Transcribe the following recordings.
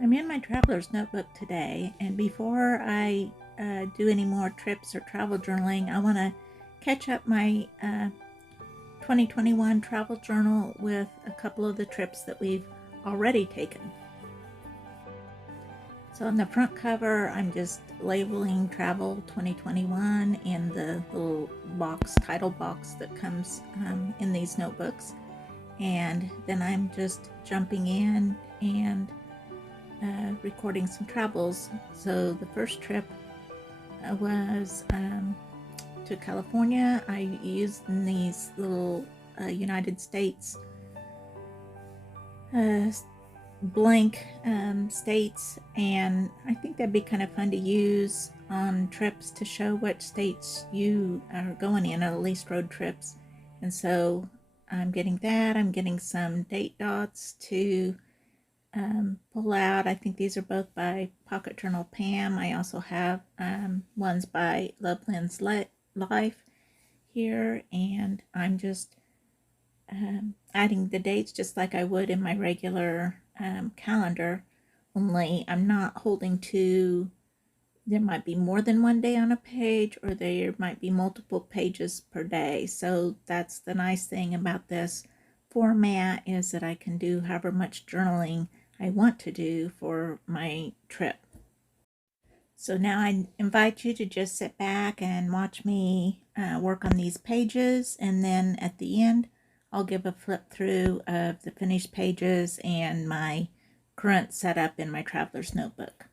I'm in my traveler's notebook today, and before I do any more trips or travel journaling, I want to catch up my 2021 travel journal with a couple of the trips that we've already taken. So on the front cover, I'm just labeling Travel 2021 in the little box, title box that comes in these notebooks. And then I'm just jumping in and recording some travels. So the first trip was to California. I used these little United States blank states, and I think that'd be kind of fun to use on trips to show what states you are going in, at least road trips. And so I'm getting that. I'm getting some date dots to pull out. I think these are both by Pocket Journal Pam. I also have ones by Loveland's Life here, and I'm just adding the dates just like I would in my regular calendar, only I'm not holding to, there might be more than one day on a page, or there might be multiple pages per day. So that's the nice thing about this format, is that I can do however much journaling I want to do for my trip. So now I invite you to just sit back and watch me work on these pages, and then at the end I'll give a flip through of the finished pages and my current setup in my traveler's notebook.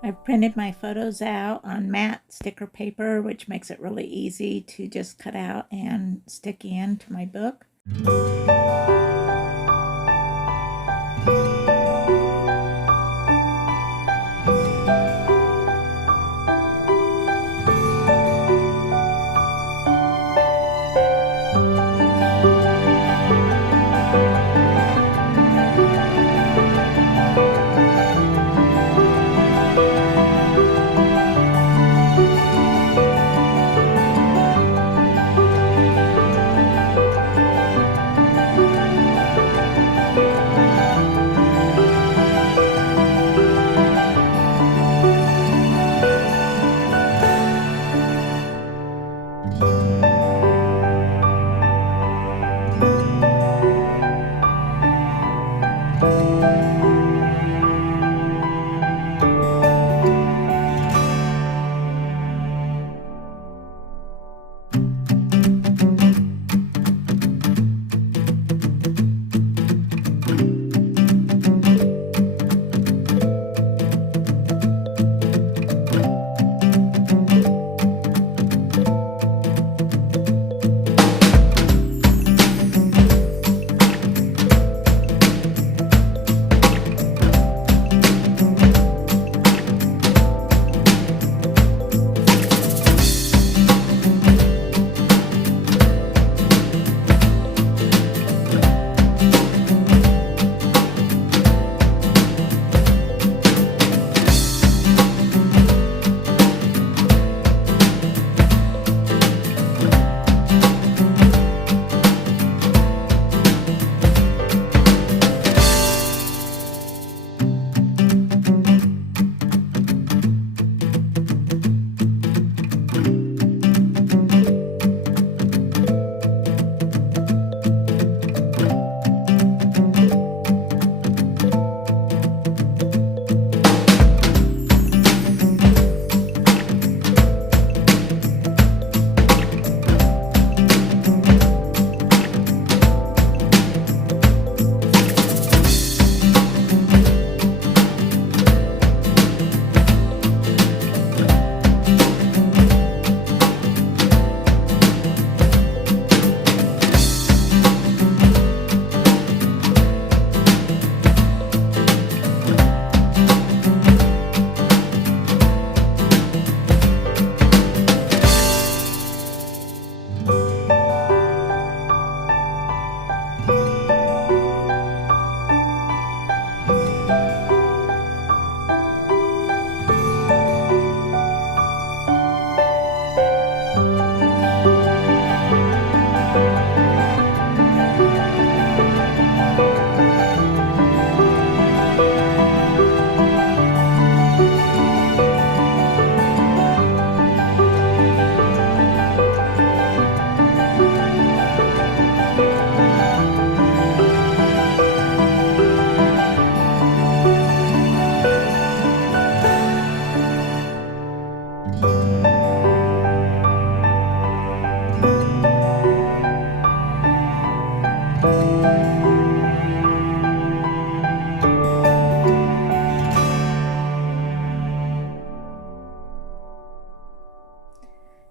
I've printed my photos out on matte sticker paper, which makes it really easy to just cut out and stick into my book.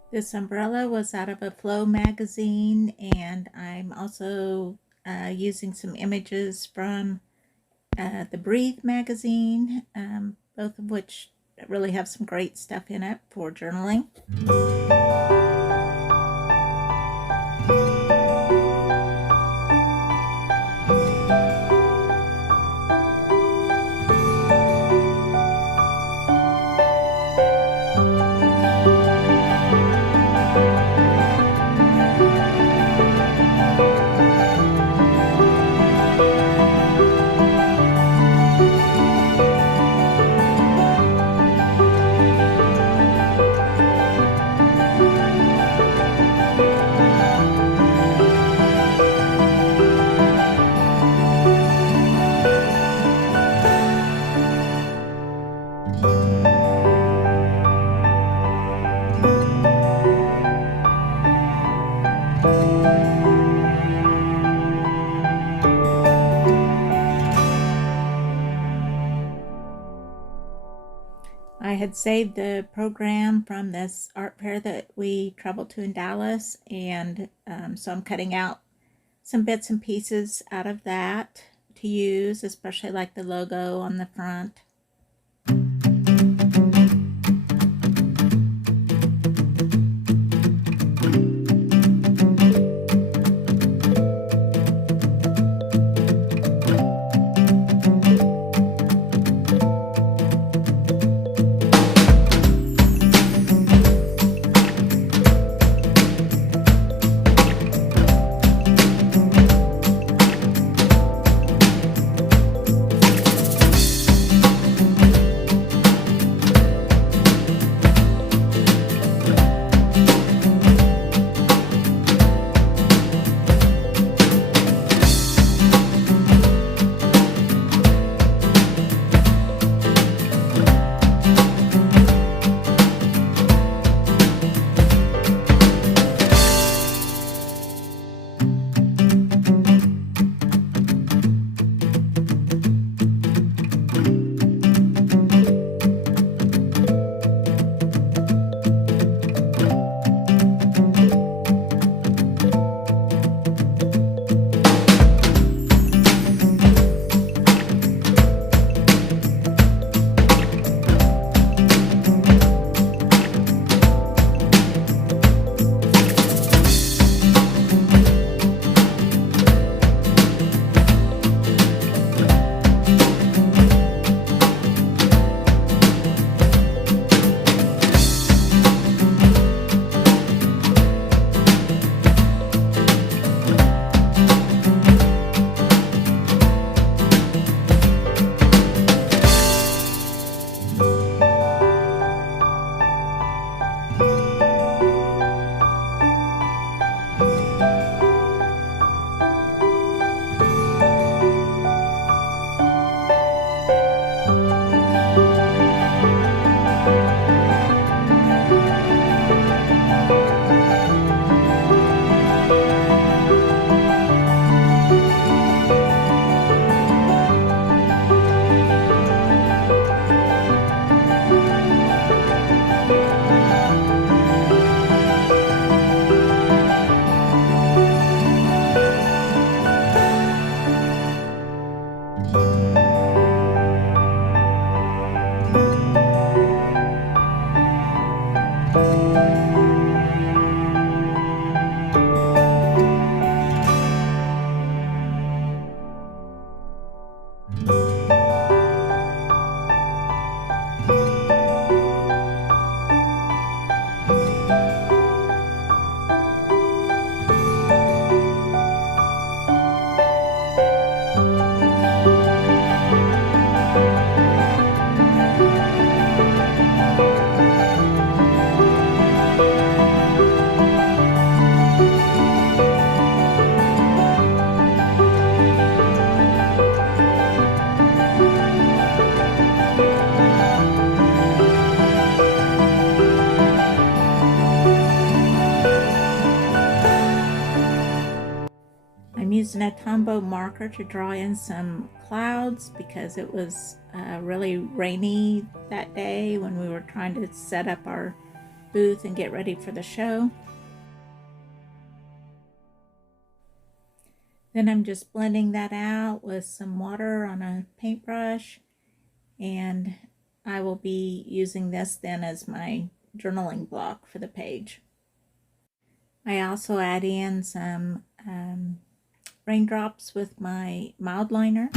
This umbrella was out of a Flow magazine, and I'm also using some images from the Breathe magazine, both of which really have some great stuff in it for journaling. I had saved the program from this art fair that we traveled to in Dallas, and so I'm cutting out some bits and pieces out of that to use, especially like the logo on the front. I'm using a Tombow marker to draw in some clouds because it was really rainy that day when we were trying to set up our booth and get ready for the show. Then I'm just blending that out with some water on a paintbrush, and I will be using this then as my journaling block for the page. I also add in some raindrops with my mild liner.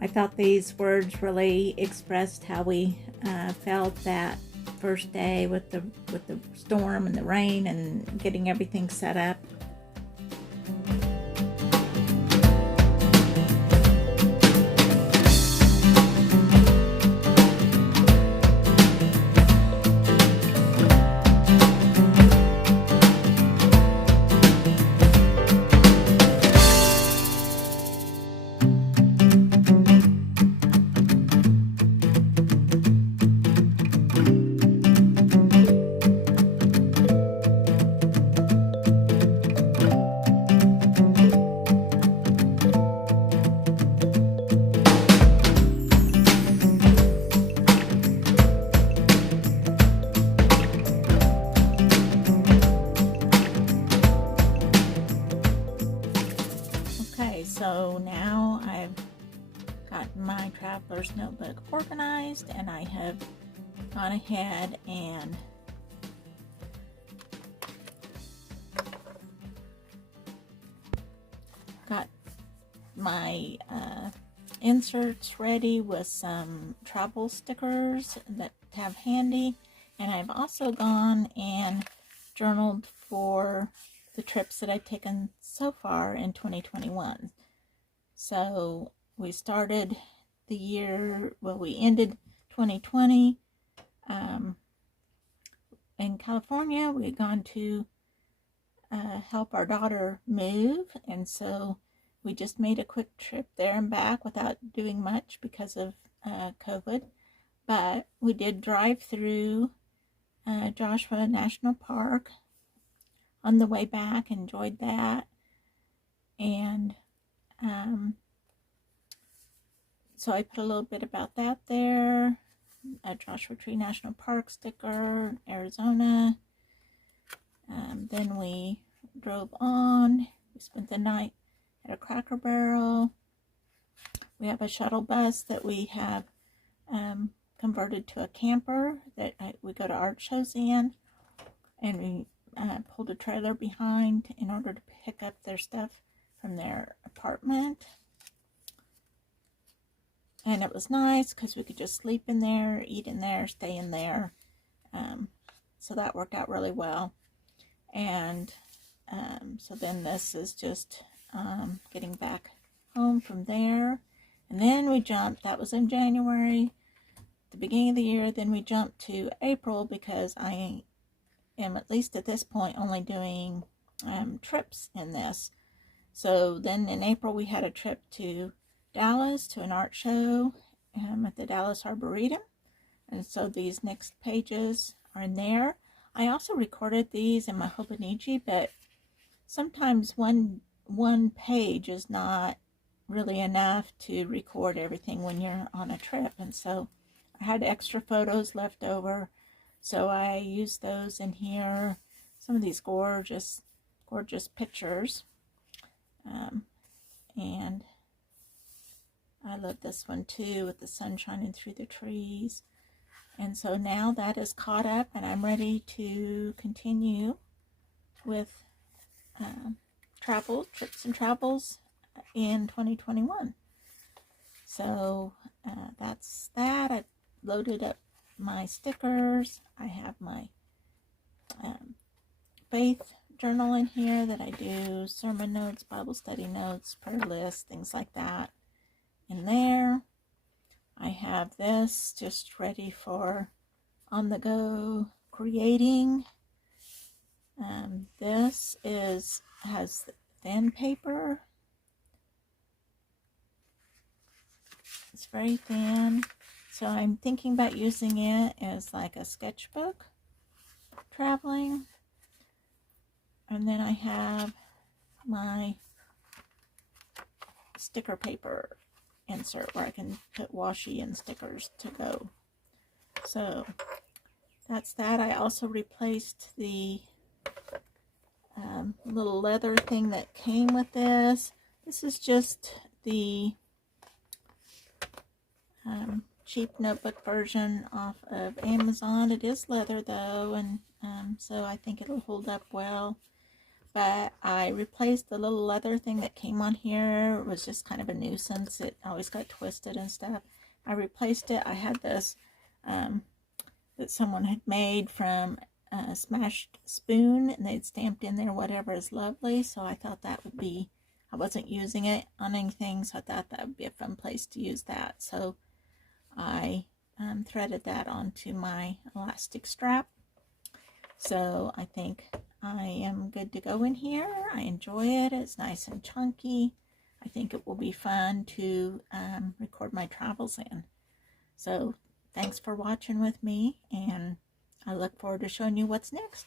I thought these words really expressed how we felt that first day with the storm and the rain and getting everything set up. Okay, so now I've got my traveler's notebook organized, and I have gone ahead and got my inserts ready with some travel stickers that to have handy, and I've also gone and journaled for the trips that I've taken so far in 2021. So we started the year, well, we ended 2020 in California. We had gone to help our daughter move, and so we just made a quick trip there and back without doing much because of COVID. But we did drive through Joshua National Park on the way back, enjoyed that. And so I put a little bit about that there. A Joshua Tree National Park sticker, Arizona. Then we drove on. We spent the night at a Cracker Barrel. We have a shuttle bus that we have converted to a camper that we go to art shows in, and we pulled a trailer behind in order to pick up their stuff from their apartment. And it was nice because we could just sleep in there, eat in there, stay in there. So that worked out really well. And so then this is just getting back home from there. And then we jumped, that was in January, the beginning of the year. Then we jumped to April because I am, at least at this point, only doing trips in this. So then in April we had a trip to Dallas to an art show at the Dallas Arboretum, and so these next pages are in there. I also recorded these in my Hobonichi, but sometimes one page is not really enough to record everything when you're on a trip, and so I had extra photos left over, so I used those in here. Some of these gorgeous pictures, and I love this one too, with the sun shining through the trees. And so now that is caught up, and I'm ready to continue with trips and travels in 2021. So that's that. I loaded up my stickers. I have my faith journal in here that I do sermon notes, Bible study notes, prayer lists, things like that in there. I have this just ready for on the go creating. This has thin paper. It's very thin, so I'm thinking about using it as like a sketchbook traveling. And then I have my sticker paper insert where I can put washi and stickers to go. So that's that. I also replaced the little leather thing that came with this. This is just the cheap notebook version off of Amazon. It is leather though, and so I think it'll hold up well. But I replaced the little leather thing that came on here. It was just kind of a nuisance. It always got twisted and stuff. I replaced it. I had this that someone had made from a smashed spoon, and they'd stamped in there whatever is lovely. So I thought that would be, I wasn't using it on anything, so I thought that would be a fun place to use that. So I threaded that onto my elastic strap. So I think I am good to go in here. I enjoy it. It's nice and chunky. I think it will be fun to record my travels in. So thanks for watching with me, and I look forward to showing you what's next.